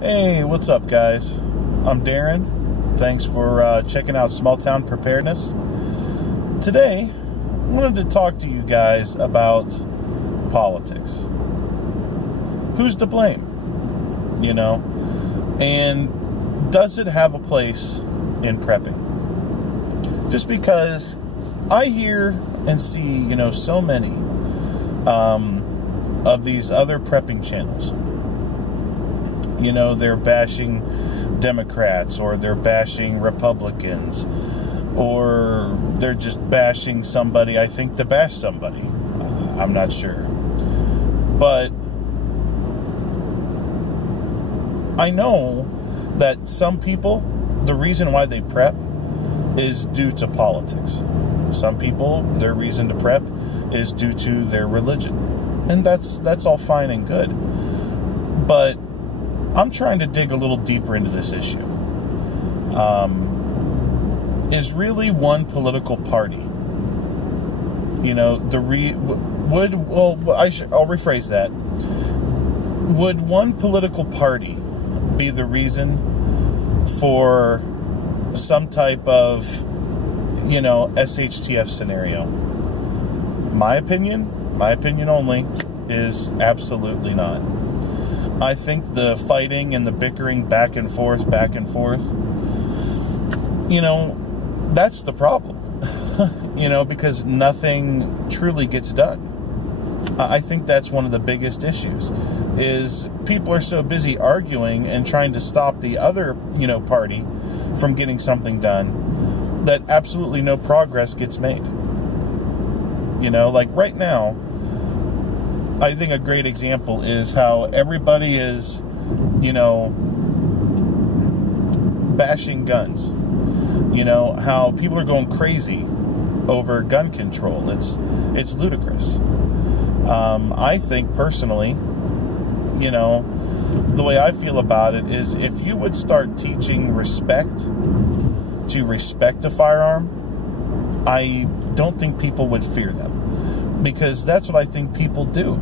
Hey, what's up, guys? I'm Darren. Thanks for checking out Small Town Preparedness. Today, I wanted to talk to you guys about politics. Who's to blame? You know? And does it have a place in prepping? Just because I hear and see, so many of these other prepping channels. They're bashing Democrats, or they're bashing Republicans, or they're just bashing somebody, I think, to bash somebody. I'm not sure. But I know that some people, the reason why they prep is due to politics. Some people, their reason to prep is due to their religion. And that's all fine and good. But I'm trying to dig a little deeper into this issue. Is really one political party, I'll rephrase that. Would one political party be the reason for some type of, shtf scenario? My opinion only, is absolutely not. I think the fighting and the bickering back and forth, that's the problem. Because nothing truly gets done. I think that's one of the biggest issues, is people are so busy arguing and trying to stop the other, party from getting something done, that absolutely no progress gets made. Like right now, I think a great example is how everybody is, bashing guns. How people are going crazy over gun control. It's ludicrous. I think personally, the way I feel about it is, if you would start teaching to respect a firearm, I don't think people would fear them. Because that's what I think people do,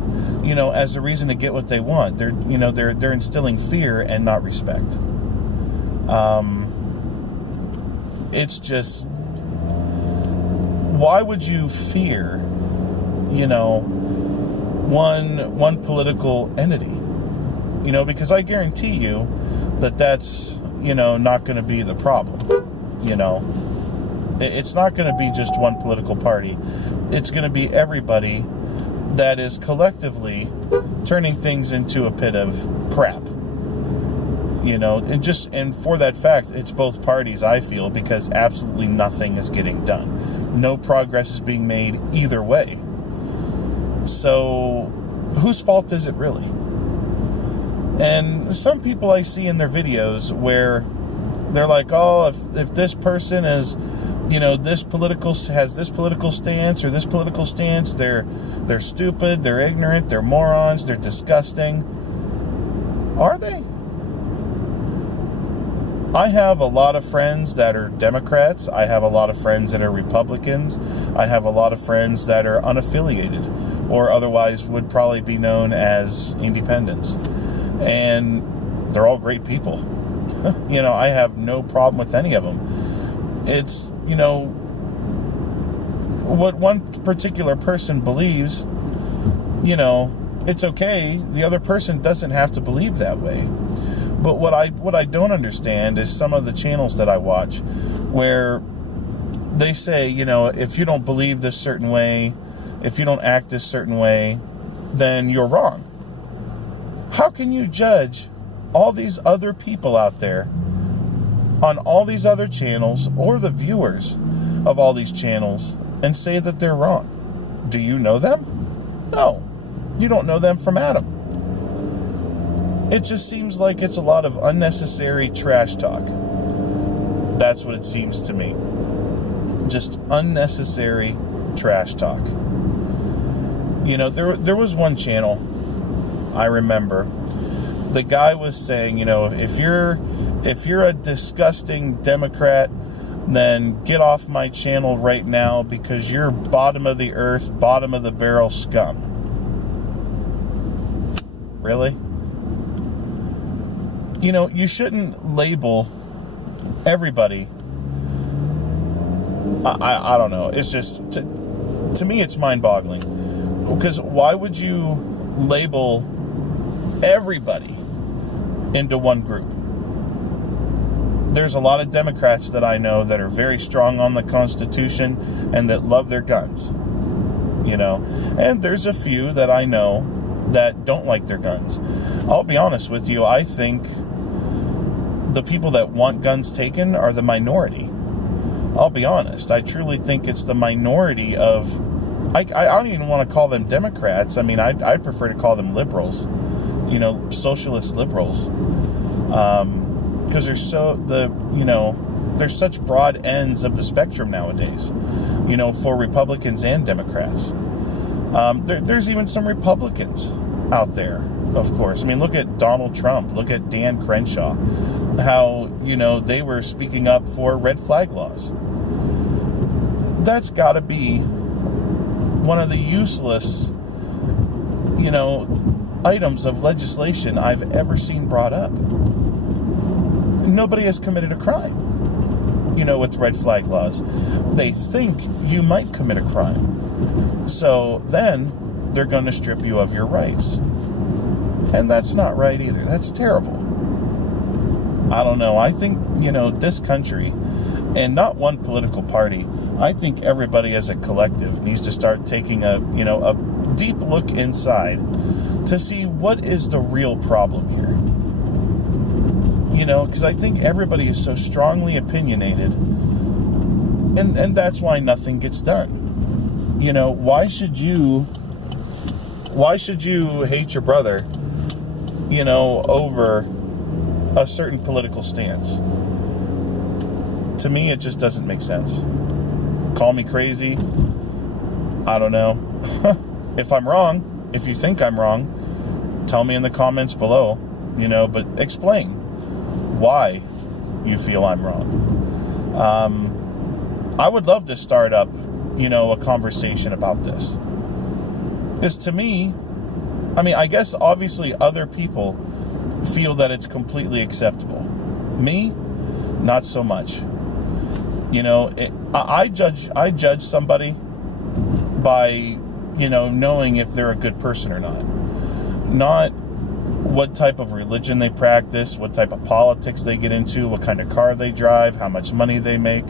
as a reason to get what they want. They're instilling fear and not respect. It's just, why would you fear, one political entity? Because I guarantee you that's, not going to be the problem. It's not going to be just one political party. It's going to be everybody that is collectively turning things into a pit of crap. And for that fact, it's both parties, I feel, because absolutely nothing is getting done. No progress is being made either way. So, whose fault is it really? And some people I see in their videos where they're like, oh, if this person is, has this political stance or this political stance, they're stupid, they're ignorant, they're morons, they're disgusting. Are they? I have a lot of friends that are Democrats. I have a lot of friends that are Republicans. I have a lot of friends that are unaffiliated, or otherwise would probably be known as independents. And they're all great people. I have no problem with any of them. It's, what one particular person believes, it's okay. The other person doesn't have to believe that way. But what I don't understand is some of the channels that I watch where they say, if you don't believe this certain way, if you don't act this certain way, then you're wrong. How can you judge all these other people out there on all these other channels, or the viewers of all these channels, and say that they're wrong? Do you know them? No. You don't know them from Adam. It just seems like it's a lot of unnecessary trash talk. That's what it seems to me. Just unnecessary trash talk. There was one channel, I remember, the guy was saying, if you're a disgusting Democrat, then get off my channel right now, because you're bottom of the earth, bottom of the barrel scum. Really? you know, you shouldn't label everybody. I don't know. It's just, to me, it's mind-boggling. Because why would you label everybody into one group? There's a lot of Democrats that I know that are very strong on the Constitution and that love their guns, you know. And there's a few that I know that don't like their guns. I'll be honest with you, I think the people that want guns taken are the minority. I'll be honest. I truly think it's the minority of... I don't even want to call them Democrats. I mean, I'd prefer to call them liberals. You know, socialist liberals. Because there's there's such broad ends of the spectrum nowadays. You know, for Republicans and Democrats. There's even some Republicans out there, of course. I mean, look at Donald Trump. Look at Dan Crenshaw. How, you know, they were speaking up for red flag laws. That's got to be one of the useless, you know, items of legislation I've ever seen brought up. Nobody has committed a crime, you know, with red flag laws. They think you might commit a crime. So then they're going to strip you of your rights. And that's not right either. That's terrible. I don't know. I think, you know, this country, and not one political party, I think everybody as a collective needs to start taking a deep look inside to see what is the real problem here. You know, because I think everybody is so strongly opinionated, and that's why nothing gets done. You know, why should you hate your brother, you know, over a certain political stance? To me, it just doesn't make sense. Call me crazy. I don't know. If I'm wrong, if you think I'm wrong, tell me in the comments below, you know, but explain why you feel I'm wrong. I would love to start up, you know, a conversation about this. Because to me, I mean, I guess obviously other people feel that it's completely acceptable. Me, not so much. You know, I judge somebody by, you know, knowing if they're a good person or not. Not what type of religion they practice, what type of politics they get into, what kind of car they drive, how much money they make.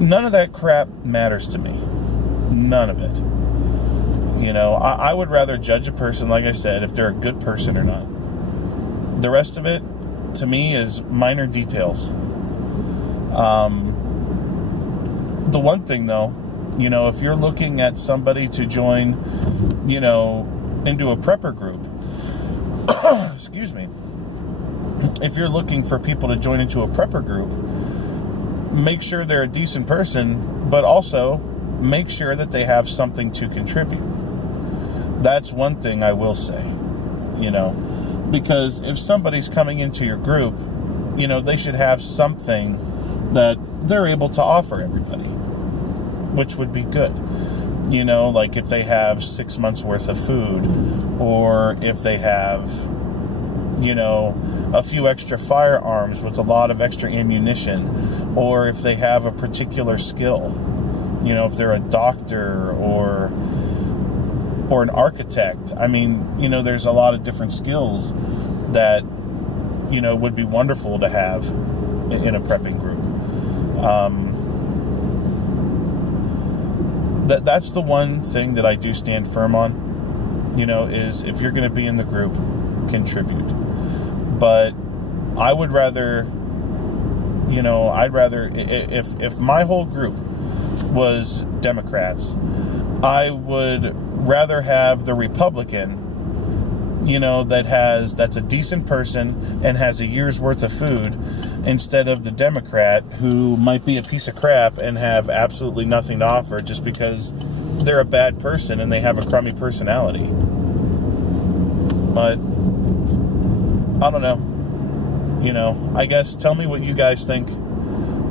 None of that crap matters to me. None of it. You know, I would rather judge a person, like I said, if they're a good person or not. The rest of it, to me, is minor details. The one thing, though, you know, if you're looking at somebody to join, you know, into a prepper group, excuse me, if you're looking for people to join into a prepper group, make sure they're a decent person, but also make sure that they have something to contribute. That's one thing I will say, you know, because if somebody's coming into your group, you know, they should have something that they're able to offer everybody, which would be good. You know, like if they have 6 months worth of food, or if they have, you know, a few extra firearms with a lot of extra ammunition, or if they have a particular skill, you know, if they're a doctor or an architect. I mean, you know, there's a lot of different skills that, you know, would be wonderful to have in a prepping group. That's the one thing that I do stand firm on, you know, is if you're going to be in the group, contribute. But I would rather, you know, if my whole group was Democrats, I would rather have the Republican, you know, that's a decent person and has a year's worth of food, instead of the Democrat who might be a piece of crap and have absolutely nothing to offer just because they're a bad person and they have a crummy personality. But I don't know. You know, I guess tell me what you guys think,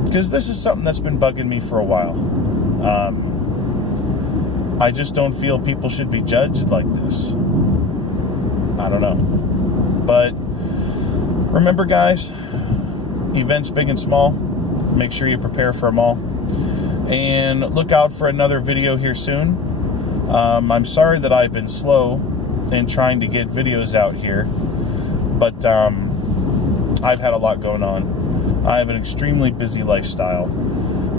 because this is something that's been bugging me for a while. I just don't feel people should be judged like this. I don't know. But Remember, guys, events big and small, make sure you prepare for them all. And look out for another video here soon. I'm sorry that I've been slow in trying to get videos out here, but I've had a lot going on. I have an extremely busy lifestyle,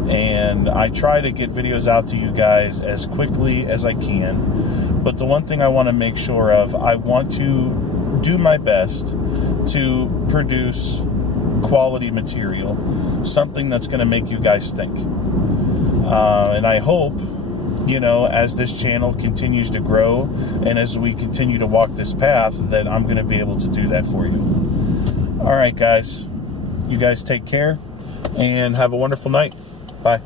and I try to get videos out to you guys as quickly as I can. But the one thing I want to make sure of, I want to do my best to produce quality material, something that's going to make you guys think. And I hope, you know, as this channel continues to grow and as we continue to walk this path, that I'm going to be able to do that for you. All right, guys. You guys take care and have a wonderful night. Bye.